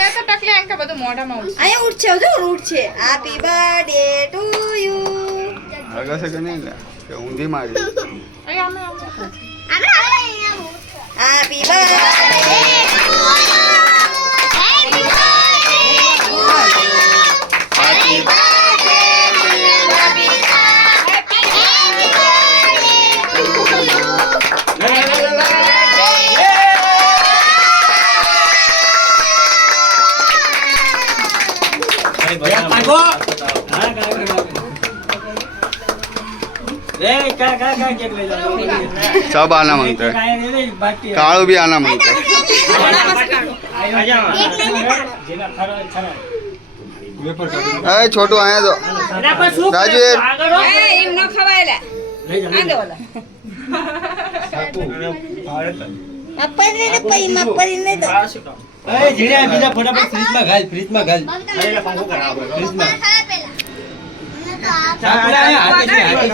લે તો ટકલે આંકે બધું મોઢામાં ઉઠશે. અહીંયા ઉઠશે જો ઉઠશે. Happy birthday to you. આગળ છે કે નહીં લે કે ઊંધી મારી અહીંયા અમે હેપી બર્થડે सब आना मांगते हैं कालू भी आना मांगते हैं अरे छोटू आया तो राजू ये એમ ન ખવાય લે આંદે ઓલા મપરી ને પઈ મપરી ને દો એ જીણ્યા બીજા ફટાફટ ફ્રીજમાં ઘાલ ફ્રીજમાં ઘાલ